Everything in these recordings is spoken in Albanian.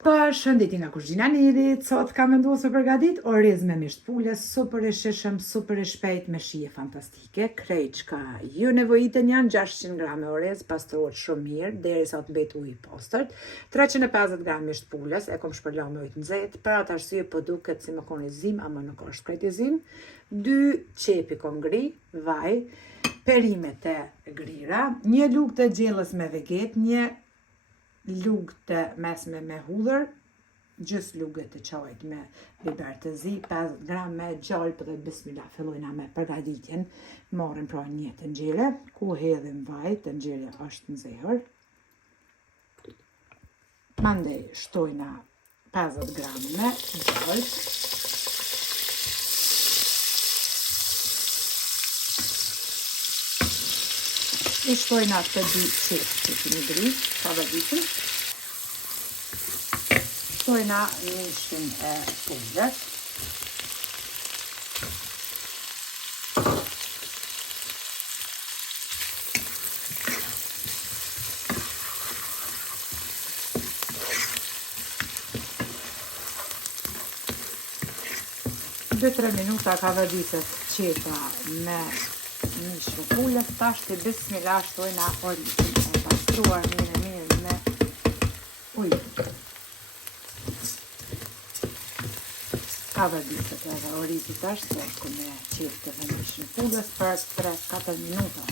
Përshëndetje nga kuzhina Nirit, sot kam vendosur përgatit oriz me misht pulës, super e shishëm, super e shpejt me shije fantastike. Krejt çka ju nevojiten janë 600 gram oriz, pastruohet shumë mirë, derisa të mbet ujë i pastërt, 350 gram misht pulës, e kom shpërlar me ujë të nxehtë, për atë arsye po duket si më koni zim, ama nuk është krejt i zim. 2 qepi kom gri, vaj, perimet e grira, një lugë të gjellës me veget, një lugë të mesme me hudhër, gjys lugë të qajt me biber të zi, 50 gram me gjalp dhe bismillah fillojna me përgatitjen. Marrim pra një tenxhere, ku hedhim vaj, tenxherja është nxehur. Mandej shtojna 50 gram me gjalp. I shtojna të 2 qepë që kemi gri, përgatitur. Shtojna mishin e pulës. Dë 3 minuta ka vërdiset qepa me mishë pulës, tash të bismillah shtojna orizin e pastruar mirë me ujë. Ka vërdiset edhe orizi tash, se ku me qepë dhe mishën pulës për 3-4 minuta.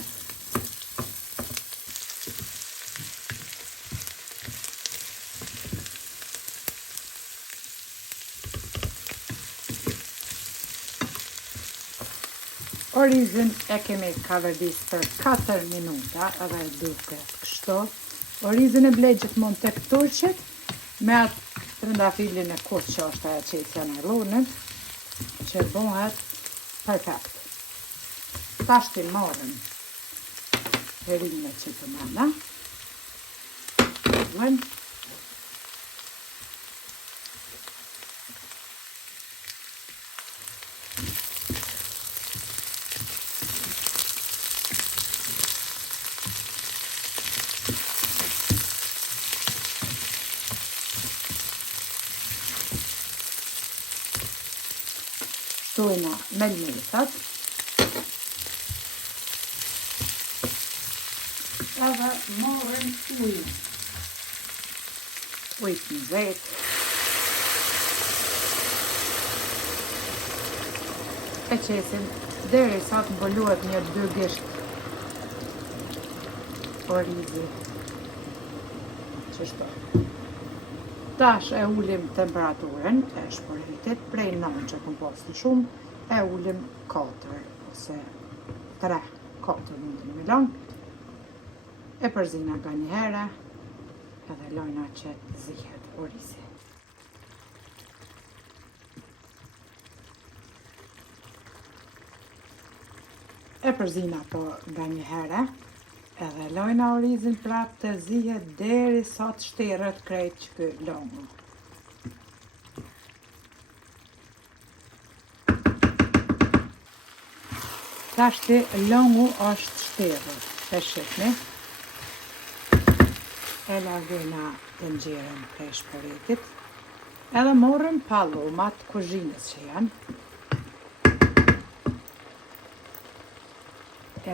Orizin e kemi kaverdis për 4 minuta, edhe duket kështu. Orizin e blej gjithmonë tek turqet, me atë trëndafilin e kus që është aja qesja në rronit, që bëhet perfekt. Tash të marrëm perimet që të mana. Shtojna melmesat, edhe marrim ujë të nxehtë, e qesim derisa të mbuluhet një 2 gisht orizi qështu. Tash e ulim temperaturën e shpërhetit, prej 9 që kom pasur shumë, e ulim 4 ose 3-4 minuta me lang, e përzina nga një herë, edhe lojna që të zihet orizi. E përzina po nga një herë, edhe lojna orizin prap të zihet deri sa të shterët krejt që kë longu. Tashti longu është shterët, e shqipni. E largojna tenxherën prej shpëretit, edhe morëm pallomat kuzhinës që janë.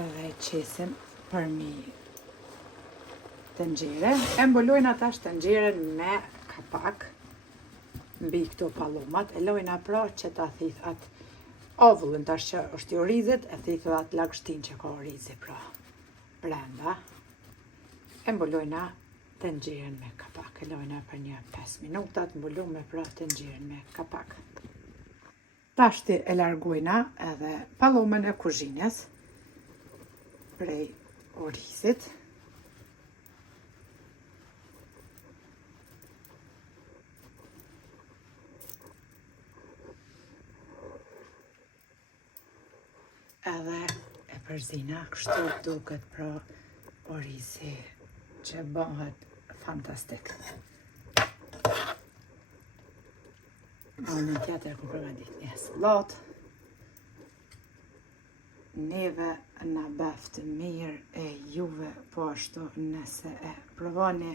Edhe qesim përmi tenxhere, e mbulojna tash tenxheren me kapak mbi këto pallomat, e lojna pra që ta thith atë ovullin tash që është i orizit, e thith atë lagështin që ka orizi pra brenda, e mbulojna tenxheren me kapak, e lojna për një 5 minuta të mbulume pra tenxheren me kapak. Tashti e largojna edhe pallomen e kuzhinës prej orizit. Edhe e përzina, kështu duket pra orizi që bëhet fantastik. Në tjetër ku përgatit një sallatë. Neve na beftë mirë e juve po ashtu nëse e provoni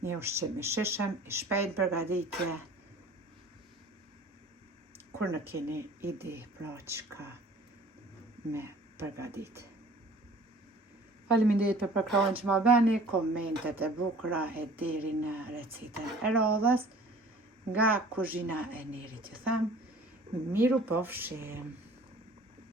Një ushqim i shishëm, i shpejt përgatitje, kur në keni ide pra çka me përgatit. Faleminderit për përkrahen që ma bëni, komentet e bukura e deri në recetën e radhës, nga kuzhina e Nerit ju them, miru po fshim.